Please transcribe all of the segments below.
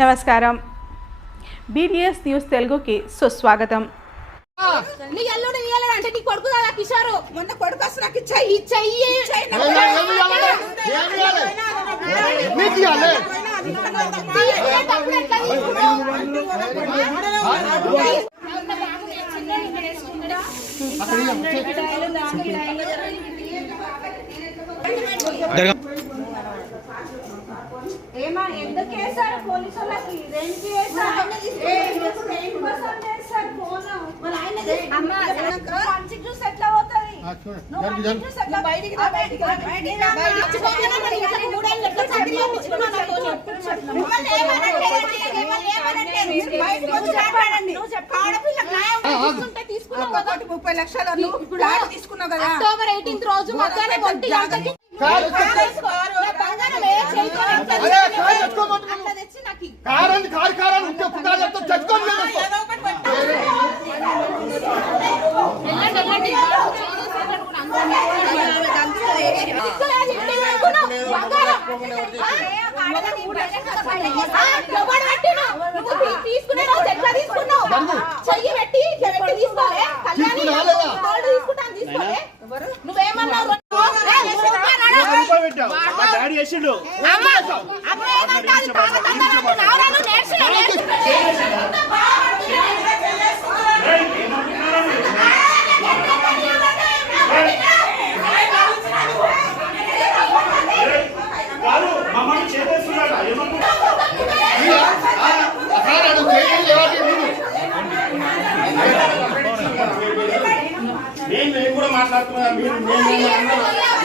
నమస్కారం. BDS news తెలుగుకి సుస్వాగతం. నీ అల్లుడు అల్లుడు అంటే నీ కొడుకు కదా కిషోరు. మొన్న కొడుకు వస్తే నాకు ఇచ్చాయి ఈ చెయ్యి. ఎందుకు వేశారు పోలీసు వాళ్ళకి రెంట్ వేశారు దేనికోసం చేశారు ఫోన్ అమ్మ పంచి చూసి ఎట్లా పోతుంది? ఆ, చూడు. నువ్వు జరుగు, పంచి జరుగు. చూసి ఎట్లా బయటికి రా, చెయ్యి పెట్టి పెట్టి తీసుకోలే కళ్యాణి? గోల్డ్ తీసుకుంటాను తీసుకోలే నువ్వేమన్నావు డాడీ వేసిండు అమ్మ అమ్మ ఏదంటే అది నేను కూడా మాట్లాడుతున్నా మీరు నేను?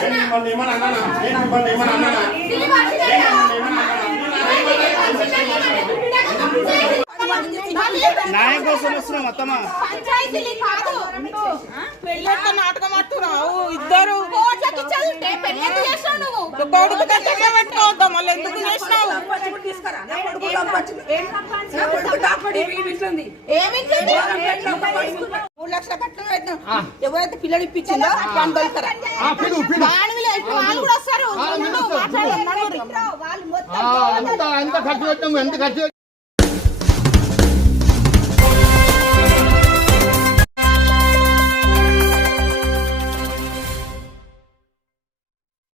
నేను మిమ్మల్ని ఏమని అన్నానా? నేను మిమ్మల్ని ఏమని అన్నానా? న్యాయం కోసం వస్తున్నాం అత్తమ్మ. పంచాయతీలు కాదు. పెళ్ళెట్ట నాటకం ఆడుతున్నావు. ఇద్దరు కోట్లకి నువ్వు? కొడుకు దగ్గర పెట్టుకోవద్దాం మళ్ళీ ఎందుకు చేసినావు? ఏమించింది ఎవరైతే పిల్లలు ఇప్పించిందో వాళ్ళు ఇప్పుడు వాళ్ళు కూడా వస్తారు. అంత ఖర్చు పెట్టాము ఎంత ఖర్చు